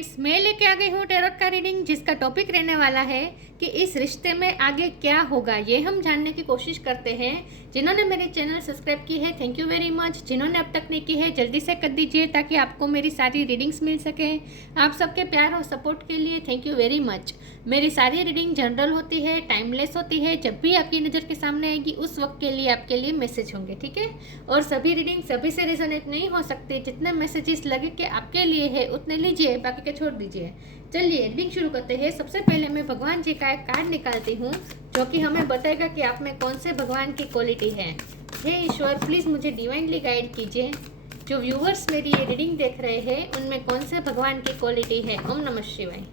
Friends, मैं लेके आ गई हूँ टैरोट का रीडिंग, जिसका टॉपिक रहने वाला है कि इस रिश्ते में आगे क्या होगा। ये हम जानने की कोशिश करते हैं। जिन्होंने मेरे चैनल सब्सक्राइब की है, थैंक यू वेरी मच। जिन्होंने अब तक नहीं की है, जल्दी से कर दीजिए ताकि आपको मेरी सारी रीडिंग्स मिल सके। आप सबके प्यार और सपोर्ट के लिए थैंक यू वेरी मच। मेरी सारी रीडिंग जनरल होती है, टाइमलेस होती है। जब भी आपकी नज़र के सामने आएगी उस वक्त के लिए आपके लिए मैसेज होंगे, ठीक है। और सभी रीडिंग सभी से रिजोनेट नहीं हो सकती। जितने मैसेजेस लगे कि आपके लिए है उतने लीजिए, बाकी के छोड़ दीजिए। चलिए रीडिंग शुरू करते हैं। सबसे पहले मैं भगवान जी का एक कार्ड निकालती हूँ जो कि हमें बताएगा कि आप में कौन से भगवान की क्वालिटी है। हे ईश्वर, प्लीज़ मुझे डिवाइनली गाइड कीजिए। जो व्यूअर्स मेरी ये रीडिंग देख रहे हैं उनमें कौन से भगवान की क्वालिटी है। ओम नमः शिवाय।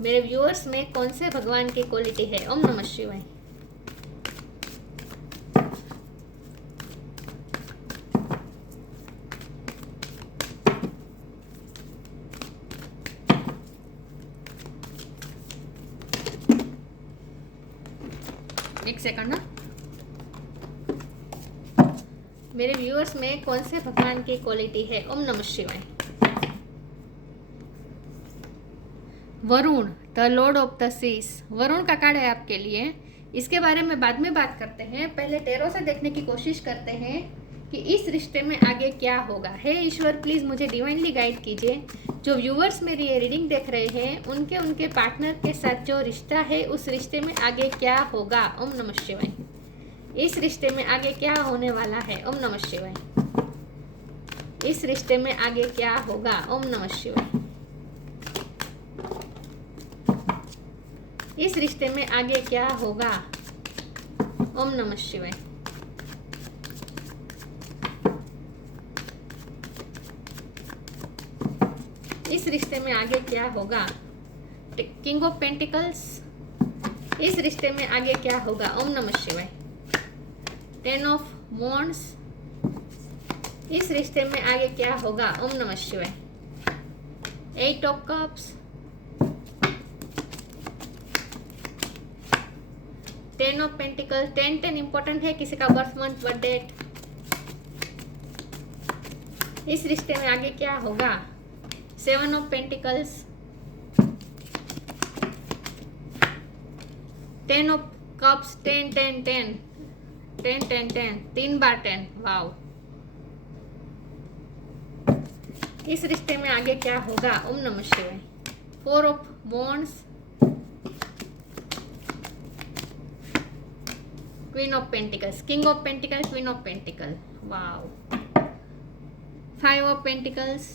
मेरे व्यूअर्स में कौन से भगवान की क्वालिटी है। ओम नमः शिवाय। एक सेकंड ना। मेरे व्यूअर्स में कौन से भगवान की क्वालिटी है। ओम नमः शिवाय। Varun, the lord of the seas. Varun का कार्ड है आपके लिए। इसके बारे में बाद में बात करते हैं। पहले टैरो से देखने की कोशिश करते हैं कि इस रिश्ते में आगे क्या होगा। हे ईश्वर, प्लीज़ मुझे डिवाइनली गाइड कीजिए। जो व्यूअर्स मेरी ये रीडिंग देख रहे हैं उनके पार्टनर के साथ जो रिश्ता है उस रिश्ते में आगे क्या होगा। ओम नमः शिवाय। इस रिश्ते में आगे क्या होने वाला है। ओम नमः शिवाय। इस रिश्ते में आगे क्या होगा। ओम नमः शिवाय। इस रिश्ते में आगे क्या होगा। ओम नमः शिवाय। इस रिश्ते में आगे क्या होगा। King of pentacles. इस रिश्ते में आगे क्या होगा। ओम नमः शिवाय। 10 ऑफ वॉन्ड्स। इस रिश्ते में आगे क्या होगा। ओम नमः शिवाय। 8 of cups. 10 of pentacles. 10 important है, किसी का बर्थ मंथ बर्थ डेट। इस रिश्ते में आगे क्या होगा। 7 of pentacles. 10 of cups. 10 10 10 10 10 10 3 bar 10। Wow. इस रिश्ते में आगे क्या होगा। ओम नमः शिवाय। 4 of wands. Queen of pentacles. King of pentacle, queen of pentacle. Wow. 5 of pentacles,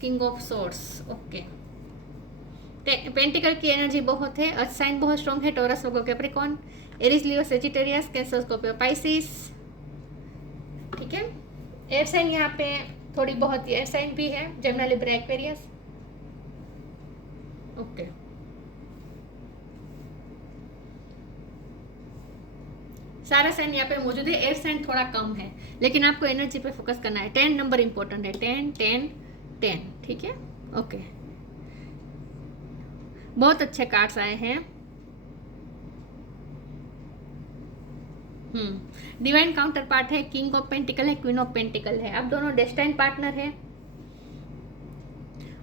king of source. Okay. Pentacle की एनर्जी बहुत है। अर्थ साइन बहुत स्ट्रॉन्ग है। टॉरस, वर्गो, कैप्रिकॉर्न, एरीज, लियो, सेजिटेरियस, कैंसर, स्कॉर्पियो, पाइसिस। ठीक है। एयर साइन यहाँ पे थोड़ी बहुत एयर साइन भी है। Gemini, Libra, Aquarius. ओके। सारा साइन यहाँ पे मौजूद है। एयर साइन थोड़ा कम है, लेकिन आपको एनर्जी पे फोकस करना है। 10 नंबर इंपॉर्टेंट है। 10 10 10। ठीक है। ओके। बहुत अच्छे कार्ड्स आए हैं। डिवाइन काउंटर पार्ट है। किंग ऑफ पेंटिकल है, क्वीन ऑफ पेंटिकल है। आप दोनों डेस्टाइन पार्टनर है।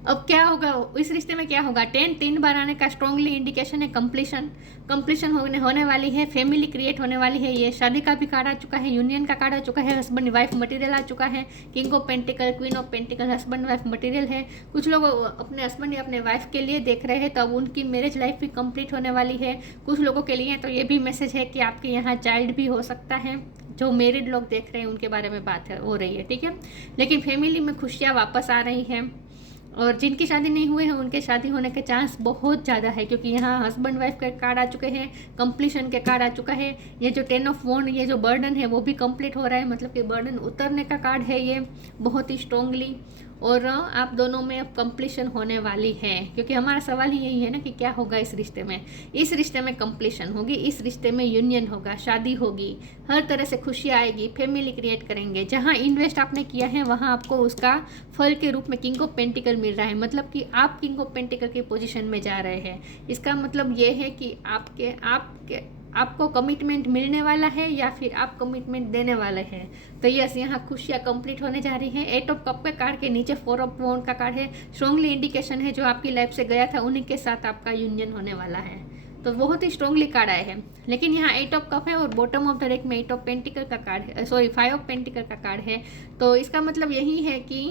अब क्या होगा इस रिश्ते में, क्या होगा। 10 3 बार आने का स्ट्रॉन्गली इंडिकेशन है कंप्लीशन होने वाली है। फैमिली क्रिएट होने वाली है। ये शादी का भी कार्ड आ चुका है, यूनियन का कार्ड आ चुका है, हस्बैंड वाइफ मटेरियल आ चुका है। King of pentacle, queen of pentacle, husband wife material है। कुछ लोग अपने हस्बैंड या अपने वाइफ के लिए देख रहे हैं, तो अब उनकी मैरिज लाइफ भी कंप्लीट होने वाली है। कुछ लोगों के लिए तो ये भी मैसेज है कि आपके यहाँ चाइल्ड भी हो सकता है। जो मैरिड लोग देख रहे हैं उनके बारे में बात हो रही है, ठीक है। लेकिन फैमिली में खुशियाँ वापस आ रही हैं, और जिनकी शादी नहीं हुए हैं उनके शादी होने के चांस बहुत ज़्यादा है, क्योंकि यहाँ हस्बैंड वाइफ के कार्ड आ चुके हैं, कंप्लीशन के कार्ड आ चुका है। ये जो 10 ऑफ वॉन्ड, ये जो बर्डन है वो भी कंप्लीट हो रहा है, मतलब कि बर्डन उतरने का कार्ड है ये बहुत ही स्ट्रॉन्गली। और आप दोनों में अब कंप्लीशन होने वाली है, क्योंकि हमारा सवाल ही यही है ना कि क्या होगा इस रिश्ते में। इस रिश्ते में कंप्लीशन होगी, इस रिश्ते में यूनियन होगा, शादी होगी, हर तरह से खुशी आएगी, फैमिली क्रिएट करेंगे। जहाँ इन्वेस्ट आपने किया है वहाँ आपको उसका फल के रूप में किंग ऑफ पेंटिकल मिल रहा है, मतलब कि आप किंग ऑफ पेंटिकल की पोजीशन में जा रहे हैं। इसका मतलब ये है कि आपके आपको कमिटमेंट मिलने वाला है या फिर आप कमिटमेंट देने वाले हैं। तो यस, यहाँ खुशियाँ कंप्लीट होने जा रही हैं। 8 ऑफ कप के कार्ड के नीचे 4 ऑफ वॉन्ड का कार्ड है। स्ट्रांगली इंडिकेशन है जो आपकी लाइफ से गया था उन्हीं के साथ आपका यूनियन होने वाला है। तो बहुत ही स्ट्रांगली कार्ड आए हैं। लेकिन यहाँ 8 ऑफ कप है और बॉटम ऑफ द डेक में 8 ऑफ पेंटिकल का कार्ड है, सॉरी 5 ऑफ पेंटिकल का कार्ड है। तो इसका मतलब यही है कि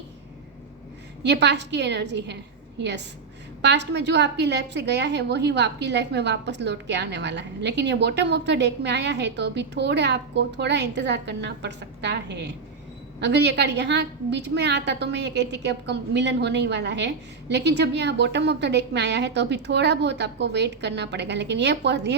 ये पास्ट की एनर्जी है। यस, पास्ट में जो आपकी लाइफ से गया है वही आपकी लाइफ में वापस लौट के आने वाला है। लेकिन ये बॉटम ऑफ द डेक में आया है तो अभी आपको थोड़ा इंतज़ार करना पड़ सकता है। अगर ये कार्ड यहाँ बीच में आता तो मैं ये कहती कि अब मिलन होने ही वाला है। लेकिन जब यहाँ बॉटम ऑफ द डेक में आया है तो अभी थोड़ा बहुत आपको वेट करना पड़ेगा। लेकिन ये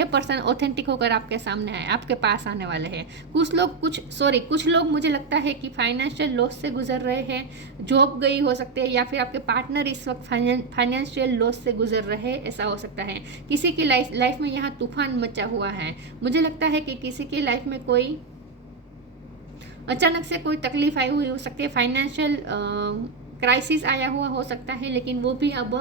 पर्सन ऑथेंटिक होकर आपके सामने आए, आपके पास आने वाले हैं। कुछ लोग मुझे लगता है कि फाइनेंशियल लॉस से गुजर रहे हैं, जॉब गई हो सकते हैं, या फिर आपके पार्टनर इस वक्त फाइनेंशियल लॉस से गुजर रहे हैं, ऐसा हो सकता है। किसी की लाइफ में यहाँ तूफान मचा हुआ है। मुझे लगता है कि किसी की लाइफ में कोई अचानक से कोई तकलीफ आई हुई हो सकती है, फाइनेंशियल क्राइसिस आया हुआ हो सकता है। लेकिन वो भी अब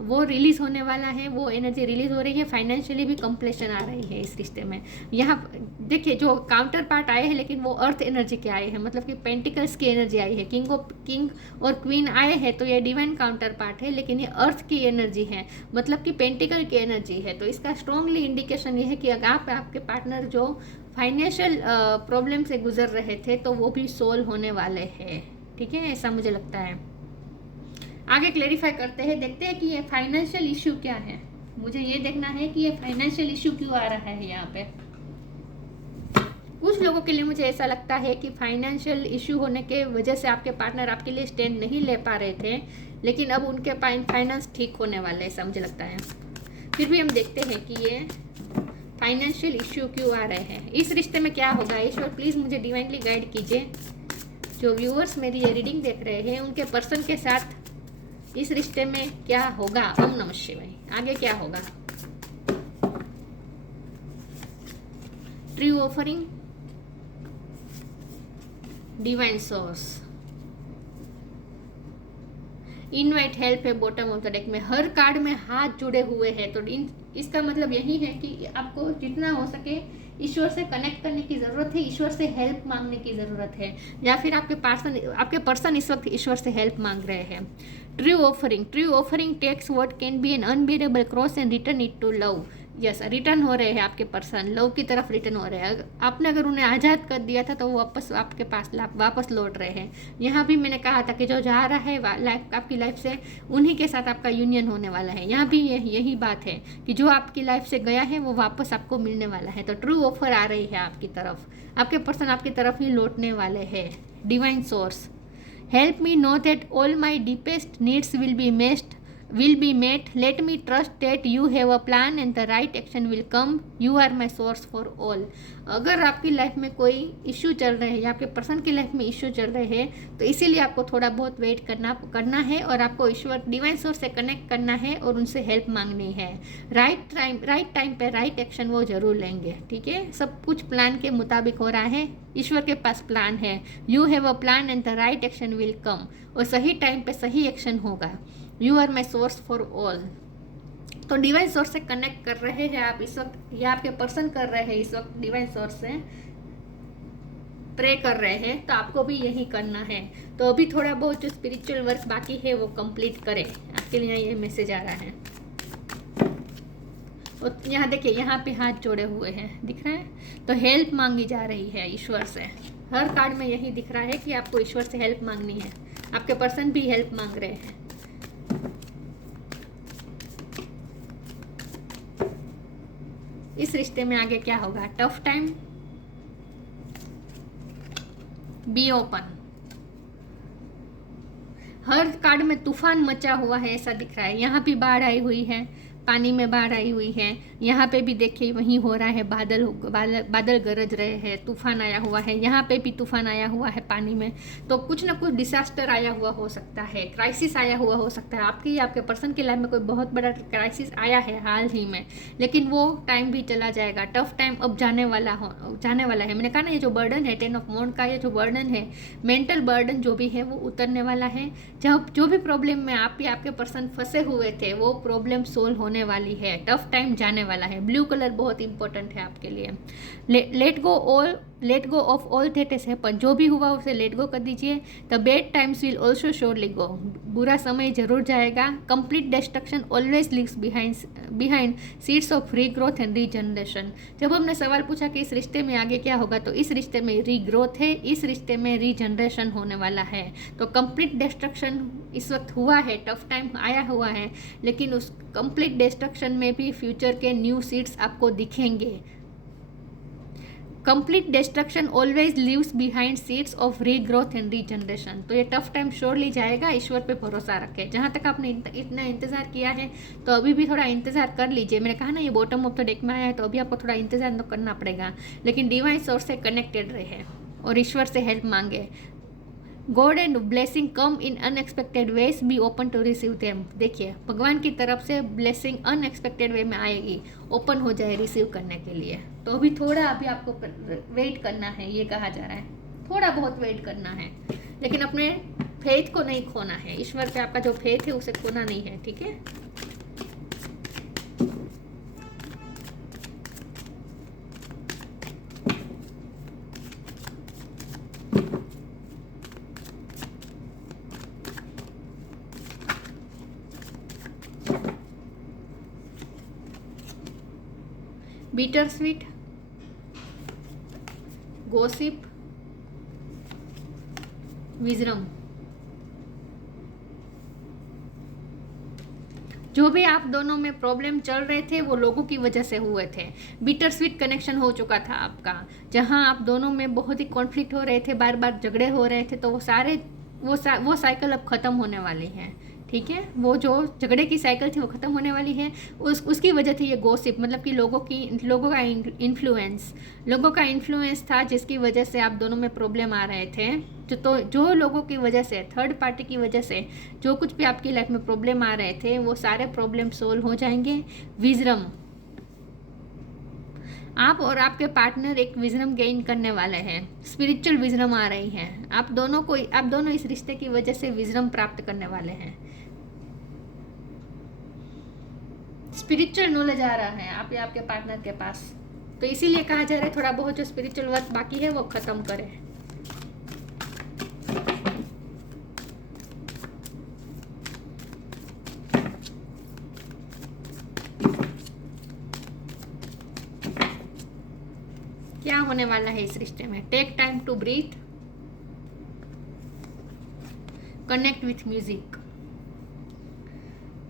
वो रिलीज़ होने वाला है, वो एनर्जी रिलीज़ हो रही है। फाइनेंशियली भी कंप्लीशन आ रही है इस रिश्ते में। यहाँ देखिए जो काउंटर पार्ट आए हैं लेकिन वो अर्थ एनर्जी के आए हैं, मतलब कि पेंटिकल्स की एनर्जी आई है। किंग और क्वीन आए हैं तो ये डिवाइन काउंटर पार्ट है, लेकिन ये अर्थ की एनर्जी है, मतलब कि पेंटिकल की एनर्जी है। तो इसका स्ट्रॉन्गली इंडिकेशन ये है कि अगर आपके पार्टनर जो फाइनेंशियल प्रॉब्लम से गुजर रहे थे तो वो भी सोल्व होने वाले हैं। ठीक है, ऐसा मुझे लगता है। आगे क्लेरिफाई करते हैं, देखते हैं कि ये फाइनेंशियल इश्यू क्या है। मुझे ये देखना है कि ये फाइनेंशियल इश्यू क्यों आ रहा है यहाँ पे। कुछ लोगों के लिए मुझे ऐसा लगता है कि फाइनेंशियल इश्यू होने के वजह से आपके पार्टनर आपके लिए स्टैंड नहीं ले पा रहे थे, लेकिन अब उनके फाइनेंस ठीक होने वाले हैं, ऐसा मुझे लगता है। फिर भी हम देखते हैं कि ये फाइनेंशियल इश्यू क्यों आ रहे हैं, इस रिश्ते में क्या होगा। ईश्वर प्लीज़ मुझे डिवाइनली गाइड कीजिए। जो व्यूअर्स मेरी ये रीडिंग देख रहे हैं उनके पर्सन के साथ इस रिश्ते में क्या होगा। ओम नमः शिवाय। आगे क्या होगा। True offering, divine source, invite help है बॉटम ऑफ द डेक में। हर कार्ड में हाथ जुड़े हुए हैं, तो इसका मतलब यही है कि आपको जितना हो सके ईश्वर से कनेक्ट करने की ज़रूरत है, ईश्वर से हेल्प मांगने की ज़रूरत है, या फिर आपके पर्सन इस वक्त ईश्वर से हेल्प मांग रहे हैं। True offering takes what can be an unbearable cross and return it to love. Yes, return हो रहे हैं आपके पर्सन, लव की तरफ रिटर्न हो रहे हैं। आपने अगर उन्हें आज़ाद कर दिया था तो वो वापस आपके पास वापस लौट रहे हैं। यहाँ भी मैंने कहा था कि जो जा रहा है आपकी लाइफ से उन्हीं के साथ आपका यूनियन होने वाला है। यहाँ भी यही बात है कि जो आपकी लाइफ से गया है वो वापस आपको मिलने वाला है। तो ट्रू ऑफर आ रही है आपकी तरफ, आपके पर्सन आपकी तरफ ही लौटने वाले हैं। Divine source, help me know that all my deepest needs will be met. Let me trust that you have a plan and the right action will come. You are my source for all. अगर आपकी life में कोई issue चल रहे हैं या आपके person की लाइफ में इश्यू चल रहे हैं तो इसीलिए आपको थोड़ा बहुत वेट करना है और आपको ईश्वर डिवाइन सोर्स से कनेक्ट करना है और उनसे हेल्प मांगनी है। राइट टाइम पे राइट एक्शन वो जरूर लेंगे। ठीक है, सब कुछ प्लान के मुताबिक हो रहा है, ईश्वर के पास प्लान है। You have a plan and the right action will come, और सही टाइम पे सही एक्शन होगा। You are my source for all. तो डिवाइन सोर्स से कनेक्ट कर रहे हैं आप इस वक्त, या आपके पर्सन कर रहे हैं इस वक्त, डिवाइन सोर्स से प्रे कर रहे हैं, तो आपको भी यही करना है। तो अभी थोड़ा बहुत जो स्पिरिचुअल वर्क बाकी है वो कंप्लीट करें, आपके लिए ये मैसेज आ रहा है। और यहाँ देखिए, यहाँ पे हाथ जोड़े हुए हैं, दिख रहा है। तो हेल्प मांगी जा रही है ईश्वर से। हर कार्ड में यही दिख रहा है कि आपको ईश्वर से हेल्प मांगनी है। आपके पर्सन भी हेल्प मांग रहे हैं। इस रिश्ते में आगे क्या होगा। Tough time, be open. Her card में तूफान मचा हुआ है ऐसा दिख रहा है। यहाँ भी बाढ़ आई हुई है, पानी में बाढ़ आई हुई है। यहाँ पे भी देखिए वहीं हो रहा है, बादल गरज रहे हैं, तूफान आया हुआ है। यहाँ पे भी तूफान आया हुआ है पानी में। तो कुछ ना कुछ डिसास्टर आया हुआ हो सकता है, क्राइसिस आया हुआ हो सकता है। आपके पर्सन की लाइफ में कोई बहुत बड़ा क्राइसिस आया है हाल ही में, लेकिन वो टाइम भी चला जाएगा। टफ टाइम अब जाने वाला है। मैंने कहा ना, ये जो बर्डन है 10 ऑफ वॉन्ड का, ये जो बर्डन है, मेंटल बर्डन जो भी है वो उतरने वाला है। जो भी प्रॉब्लम में आप या आपके पर्सन फंसे हुए थे वो प्रॉब्लम सोल्व होने होने वाली है, टफ टाइम जाने वाला है। ब्लू कलर बहुत इंपॉर्टेंट है आपके लिए। Let go of all that has happen, जो भी हुआ उसे लेट गो कर दीजिए। The bad times will also surely go, बुरा समय जरूर जाएगा। Complete destruction always leaves behind seeds of regrowth and regeneration. जब हमने सवाल पूछा कि इस रिश्ते में आगे क्या होगा, तो इस रिश्ते में रीग्रोथ है, इस रिश्ते में रीजनरेशन होने वाला है। तो कंप्लीट डिस्ट्रक्शन इस वक्त हुआ है, टफ टाइम आया हुआ है, लेकिन उस कंप्लीट डिस्ट्रक्शन में भी फ्यूचर के न्यू सीड्स आपको दिखेंगे। Complete destruction always leaves behind seeds of regrowth and regeneration. तो ये टफ टाइम श्योरली जाएगा, ईश्वर पे भरोसा रखें। जहाँ तक आपने इतना इंतजार किया है तो अभी भी थोड़ा इंतजार कर लीजिए। मैंने कहा ना ये बॉटम ऑफ द डेक में आया है, तो अभी आपको थोड़ा इंतजार तो करना पड़ेगा, लेकिन डिवाइन सोर्स से कनेक्टेड रहे और ईश्वर से हेल्प मांगे। God and blessing come in unexpected ways, be open to receive them. देखिए भगवान की तरफ से ब्लेसिंग अनएक्सपेक्टेड वे में आएगी, ओपन हो जाए रिसीव करने के लिए। तो अभी थोड़ा अभी आपको वेट करना है, ये कहा जा रहा है, थोड़ा बहुत वेट करना है, लेकिन अपने फेथ को नहीं खोना है। ईश्वर पे आपका जो फेथ है उसे खोना नहीं है, ठीक है। Bitter sweet, gossip, wisdom. जो भी आप दोनों में प्रॉब्लम चल रहे थे वो लोगों की वजह से हुए थे। बिटर स्वीट कनेक्शन हो चुका था आपका, जहां आप दोनों में बहुत ही कॉन्फ्लिक्ट हो रहे थे, बार बार झगड़े हो रहे थे, तो वो साइकिल अब खत्म होने वाली है, ठीक है। वो जो झगड़े की साइकिल थी वो खत्म होने वाली है। उसकी वजह थी ये गॉसिप, मतलब कि लोगों का इन्फ्लुएंस था, जिसकी वजह से आप दोनों में प्रॉब्लम आ रहे थे। जो लोगों की वजह से, थर्ड पार्टी की वजह से जो कुछ भी आपकी लाइफ में प्रॉब्लम आ रहे थे वो सारे प्रॉब्लम सोल्व हो जाएंगे। विजडम, आप और आपके पार्टनर एक विजडम गेन करने वाले हैं, स्पिरिचुअल विजडम आ रही है। आप दोनों इस रिश्ते की वजह से विजडम प्राप्त करने वाले हैं। स्पिरिचुअल नॉलेज आ रहा है आप या आपके पार्टनर के पास, तो इसीलिए कहा जा रहा है थोड़ा बहुत जो स्पिरिचुअल वर्क बाकी है वो खत्म करें। क्या होने वाला है इस रिश्ते में? Take time to breathe, connect with music,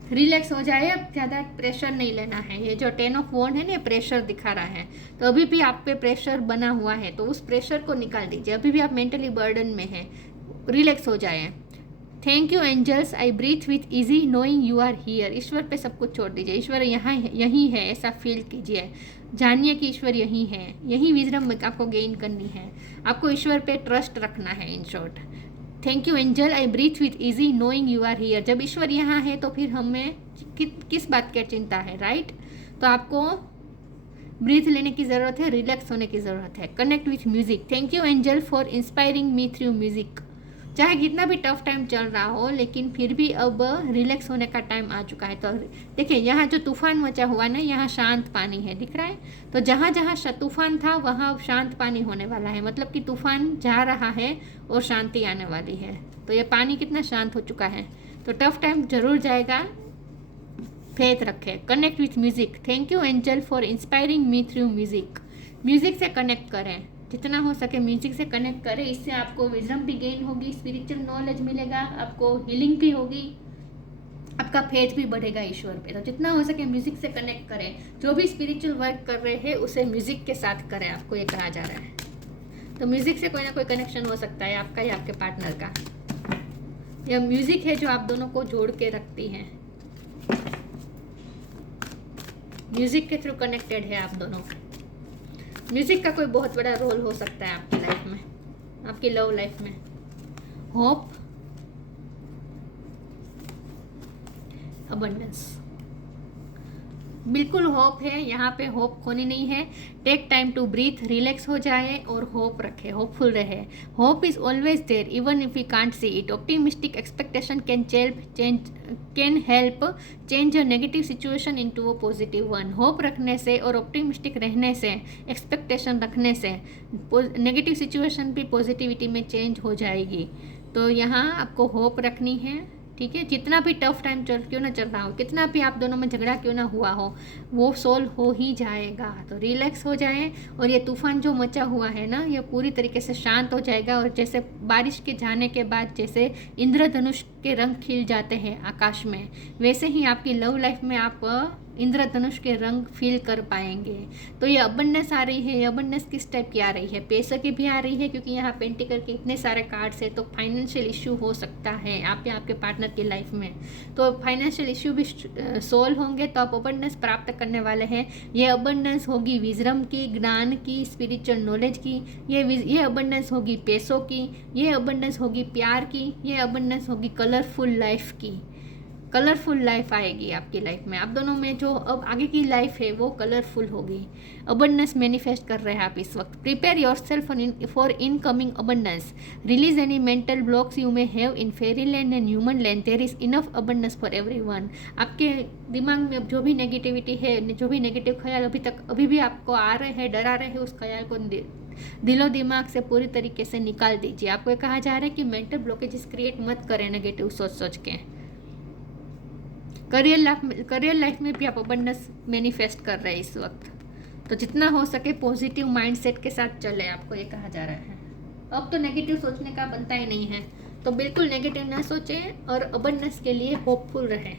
relax हो जाए, अब ज़्यादा प्रेशर नहीं लेना है। ये जो 10 ऑफ वॉन्ड है ना, प्रेशर दिखा रहा है, तो अभी भी आप पे प्रेशर बना हुआ है, तो उस प्रेशर को निकाल दीजिए। अभी भी आप मेंटली बर्डन में हैं, रिलैक्स हो जाए। Thank you angels, I breathe with easy knowing you are here. ईश्वर पे सब कुछ छोड़ दीजिए, ईश्वर यहीं है, ऐसा फील कीजिए, जानिए कि ईश्वर यहीं है, यही विजडम आपको गेन करनी है, आपको ईश्वर पे ट्रस्ट रखना है। In short, thank you angel, I breathe with easy knowing you are here. जब ईश्वर यहाँ है तो फिर हमें किस बात की चिंता है, राइट? तो आपको ब्रीथ लेने की ज़रूरत है, रिलैक्स होने की ज़रूरत है। Connect with music, thank you angel for inspiring me through music. चाहे कितना भी टफ टाइम चल रहा हो, लेकिन फिर भी अब रिलैक्स होने का टाइम आ चुका है। तो देखिए यहाँ जो तूफान मचा हुआ ना, यहाँ शांत पानी है, दिख रहा है? तो जहाँ जहाँ तूफान था वहाँ अब शांत पानी होने वाला है, मतलब कि तूफान जा रहा है और शांति आने वाली है। तो ये पानी कितना शांत हो चुका है, तो टफ टाइम जरूर जाएगा, फेथ रखें। Connect with music, thank you angel for inspiring me through music. Music से कनेक्ट करें, जितना हो सके म्यूजिक से कनेक्ट करें, इससे आपको विजडम भी गेन होगी, स्पिरिचुअल नॉलेज मिलेगा, आपको हीलिंग भी होगी, आपका फेथ भी बढ़ेगा ईश्वर पे। तो जितना हो सके म्यूजिक से कनेक्ट करें, जो भी स्पिरिचुअल वर्क कर रहे हैं उसे म्यूजिक के साथ करें, आपको ये कहा जा रहा है। तो म्यूजिक से कोई ना कोई कनेक्शन हो सकता है आपका या आपके पार्टनर का। यह म्यूजिक है जो आप दोनों को जोड़ के रखती है, म्यूजिक के थ्रू कनेक्टेड है आप दोनों। म्यूजिक का कोई बहुत बड़ा रोल हो सकता है आपकी लाइफ में, आपकी लव लाइफ में। होप, अबंडेंस, बिल्कुल होप है, यहाँ पे होप खोनी नहीं है। Take time to breathe, relax हो जाए और होप रखे, होपफुल रहे। Hope is always there even if you can't see it. Optimistic expectation can help change a negative situation into a positive one. Hope रखने से और ऑप्टिमिस्टिक रहने से, एक्सपेक्टेशन रखने से नेगेटिव सिचुएशन भी पॉजिटिविटी में चेंज हो जाएगी। तो यहाँ आपको होप रखनी है, ठीक है। जितना भी टफ टाइम क्यों ना चल रहा हो, कितना भी आप दोनों में झगड़ा क्यों ना हुआ हो, वो सोल्व हो ही जाएगा। तो रिलैक्स हो जाए और ये तूफान जो मचा हुआ है ना, ये पूरी तरीके से शांत हो जाएगा। और जैसे बारिश के जाने के बाद जैसे इंद्रधनुष के रंग खिल जाते हैं आकाश में, वैसे ही आपकी लव लाइफ में आप इंद्रधनुष के रंग फील कर पाएंगे। तो ये अबंडेंस आ रही है। ये अबंडेंस किस टाइप की आ रही है? पैसे की भी आ रही है, क्योंकि यहाँ पेंटिकल के इतने सारे कार्ड्स है। तो फाइनेंशियल इश्यू हो सकता है आप या आपके पार्टनर की लाइफ में, तो फाइनेंशियल इश्यू भी सोल्व होंगे, तो आप अबंडेंस प्राप्त करने वाले हैं। ये अबंडेंस होगी विजडम की, ज्ञान की, स्पिरिचुअल नॉलेज की। ये अबंडेंस होगी पैसों की, ये अबंडेंस होगी प्यार की, ये अबंडेंस होगी कलरफुल लाइफ की। कलरफुल लाइफ आएगी आपकी लाइफ में। आप दोनों में जो अब आगे की लाइफ है वो कलरफुल होगी। अबंडेंस मैनिफेस्ट कर रहे हैं आप इस वक्त। Prepare yourself for incoming abundance. Release any mental blocks you may have in fairy land and human land. There is enough abundance for everyone. आपके दिमाग में अब जो भी नेगेटिविटी है, जो भी नेगेटिव ख्याल अभी भी आपको आ रहे हैं, डरा रहे हैं, उस ख्याल को दिलो दिमाग से पूरी तरीके से निकाल दीजिए। आपको कहा जा रहा है कि मेंटल ब्लॉकेजेस क्रिएट मत करें नेगेटिव सोच के। करियर लाइफ में भी आप अबंडेंस मैनिफेस्ट कर रहे हैं इस वक्त। तो जितना हो सके पॉजिटिव माइंडसेट के साथ चले, आपको ये कहा जा रहा है। अब तो नेगेटिव सोचने का बनता ही नहीं है, तो बिल्कुल नेगेटिव ना सोचें और अबंडेंस के लिए होपफुल रहें।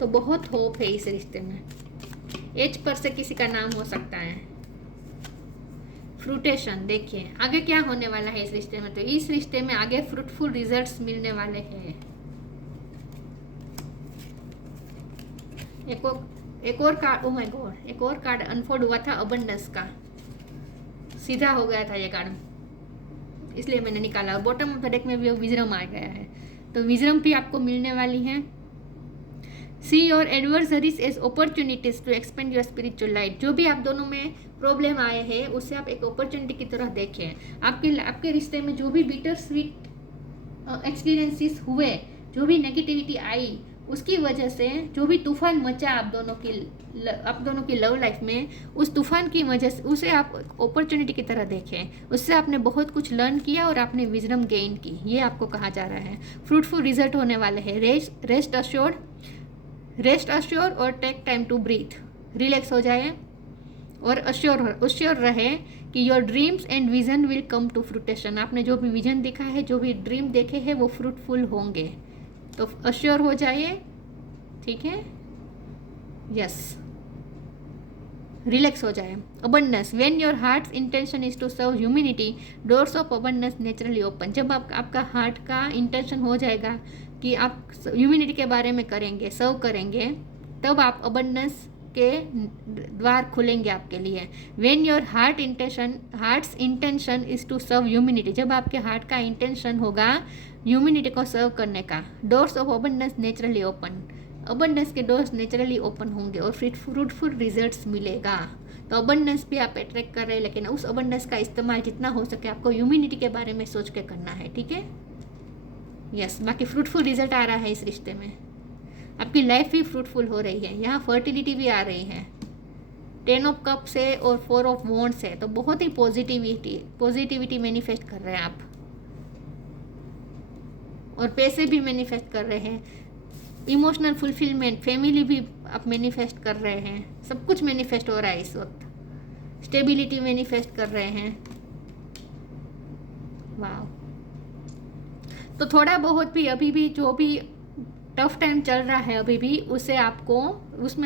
तो बहुत होप है इस रिश्ते में। एज पर से किसी का नाम हो सकता है। फ्रूटेशन, देखिए आगे क्या होने वाला है इस रिश्ते में। तो इस रिश्ते में आगे फ्रूटफुल रिजल्ट्स मिलने वाले हैं। एक और कार्ड, ओह माय गॉड, एक और कार्ड अनफोल्ड हुआ था अबंडेंस का। सीधा हो गया था ये कार्ड, इसलिए मैंने निकाला। और बॉटम ऑफ द डेक में भी विजडम आ गया है। तो विजडम भी आपको मिलने वाली है। See your adversaries as opportunities to expand your spiritual life. जो भी आप दोनों में प्रॉब्लम आए हैं उसे आप एक अपॉर्चुनिटी की तरह देखें। आपके रिश्ते में जो भी बिटर स्वीट एक्सपीरियंसेस हुए, जो भी नेगेटिविटी आई, उसकी वजह से जो भी तूफान मचा आप दोनों की लव लाइफ में, उस तूफान की वजह से उसे आप अपॉर्चुनिटी की तरह देखें। उससे आपने बहुत कुछ लर्न किया और आपने विजडम गेन की, ये आपको कहा जा रहा है। फ्रूटफुल रिजल्ट होने वाले हैं। रेस्ट अश्योर और take time to breathe. Relax हो जाए और अश्योर रहे कि your dreams and vision will come to fruition. आपने जो भी विजन देखा है, जो भी ड्रीम देखे हैं, वो फ्रूटफुल होंगे। तो अश्योर हो जाइए, ठीक है। यस, रिलैक्स हो जाए। Abundance, when your heart's intention is to serve humanity, doors of abundance naturally open. जब आपका हार्ट का इंटेंशन हो जाएगा कि आप ह्यूमैनिटी के बारे में करेंगे, सर्व करेंगे, तब आप अबंडेंस के द्वार खुलेंगे आपके लिए। When your heart's intention is to serve humanity, जब आपके हार्ट का इंटेंशन होगा ह्यूमैनिटी को सर्व करने का, doors of abundance naturally open. Abundance के डोर्स नेचुरली ओपन होंगे और फिर फ्रूटफुल रिजल्ट्स मिलेगा। तो अबंडेंस भी आप अट्रैक्ट कर रहे हैं, लेकिन उस अबंडेंस का इस्तेमाल जितना हो सके आपको ह्यूमैनिटी के बारे में सोच के करना है, ठीक है। यस, बाकी फ्रूटफुल रिजल्ट आ रहा है इस रिश्ते में। आपकी लाइफ भी फ्रूटफुल हो रही है। यहाँ फर्टिलिटी भी आ रही है। 10 ऑफ कप्स है और 4 ऑफ वॉन्ड्स है। तो बहुत ही पॉजिटिविटी मैनिफेस्ट कर रहे हैं आप, और पैसे भी मैनिफेस्ट कर रहे हैं। इमोशनल फुलफिलमेंट, फैमिली भी आप मैनिफेस्ट कर रहे हैं। सब कुछ मैनिफेस्ट हो रहा है इस वक्त। स्टेबिलिटी मैनिफेस्ट कर रहे हैं। वाह। तो थोड़ा बहुत भी अभी भी जो भी टफ टाइम चल रहा है अभी भी, उसमें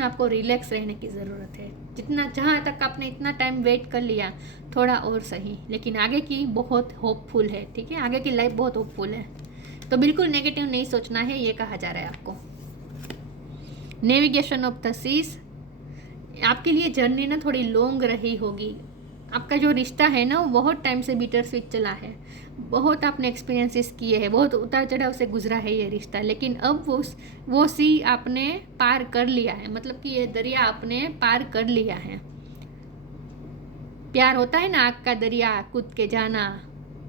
आपको रिलैक्स रहने की ज़रूरत है। जहाँ तक आपने इतना टाइम वेट कर लिया, थोड़ा और सही, लेकिन आगे की बहुत होपफुल है, ठीक है। आगे की लाइफ बहुत होपफुल है। तो बिल्कुल नेगेटिव नहीं सोचना है, ये कहा जा रहा है आपको। नेविगेशन ऑफ द सीज, आपके लिए जर्नी ना थोड़ी लॉन्ग रही होगी। आपका जो रिश्ता है ना वो बहुत टाइम से बिटर स्वीट चला है, बहुत आपने एक्सपीरियंसेस किए हैं, बहुत उतार चढ़ाव से गुजरा है ये रिश्ता, लेकिन अब वो सी आपने पार कर लिया है, मतलब कि ये दरिया आपने पार कर लिया है। प्यार होता है ना, आग का दरिया कूद के जाना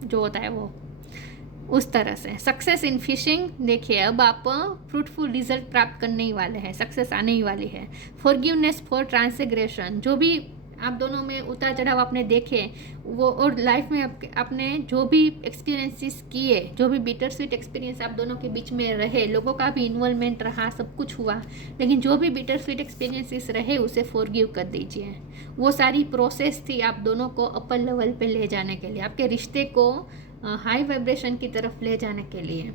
जो होता है वो उस तरह से। सक्सेस इन फिशिंग, देखिए अब आप फ्रूटफुल रिजल्ट प्राप्त करने ही वाले हैं, सक्सेस आने ही वाली है। फॉरगिवनेस फॉर ट्रांसग्रेशन, जो भी आप दोनों में उतार चढ़ाव आपने देखे वो, और लाइफ में आपने जो भी एक्सपीरियंसेस किए, जो भी बिटर स्वीट एक्सपीरियंस आप दोनों के बीच में रहे, लोगों का भी इन्वॉल्वमेंट रहा, सब कुछ हुआ, लेकिन जो भी बिटर स्वीट एक्सपीरियंसेस रहे उसे फॉरगिव कर दीजिए। वो सारी प्रोसेस थी आप दोनों को अपर लेवल पे ले जाने के लिए, आपके रिश्ते को हाई वाइब्रेशन की तरफ ले जाने के लिए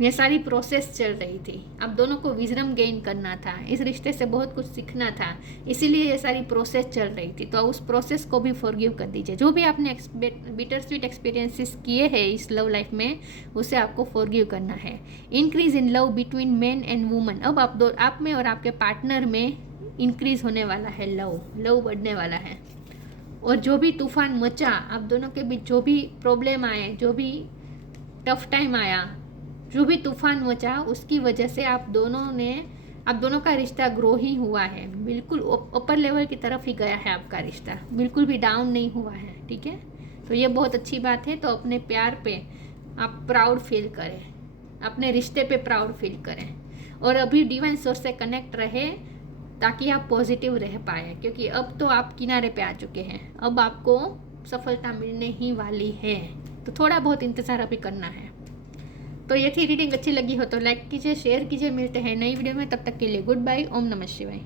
ये सारी प्रोसेस चल रही थी। आप दोनों को विजडम गेन करना था, इस रिश्ते से बहुत कुछ सीखना था, इसीलिए ये सारी प्रोसेस चल रही थी। तो उस प्रोसेस को भी फॉरगिव कर दीजिए। जो भी आपने बिटर स्वीट एक्सपीरियंसेस किए हैं इस लव लाइफ में, उसे आपको फॉरगिव करना है। Increase in love between man and woman, अब आप में और आपके पार्टनर में इंक्रीज होने वाला है, लव बढ़ने वाला है। और जो भी तूफान मचा आप दोनों के बीच, जो भी प्रॉब्लम आए, जो भी टफ टाइम आया, जो भी तूफान मचा, उसकी वजह से आप दोनों का रिश्ता ग्रो ही हुआ है, बिल्कुल ऊपर लेवल की तरफ ही गया है आपका रिश्ता, बिल्कुल भी डाउन नहीं हुआ है। ठीक है, तो ये बहुत अच्छी बात है। तो अपने प्यार पे आप प्राउड फील करें, अपने रिश्ते पे प्राउड फील करें, और अभी डिवाइन सोर्स से कनेक्ट रहे ताकि आप पॉजिटिव रह पाए, क्योंकि अब तो आप किनारे पे आ चुके हैं, अब आपको सफलता मिलने ही वाली है। तो थोड़ा बहुत इंतज़ार अभी करना है। तो ये थी रीडिंग, अच्छी लगी हो तो लाइक कीजिए, शेयर कीजिए। मिलते हैं नई वीडियो में, तब तक के लिए गुड बाय। ओम नमः शिवाय।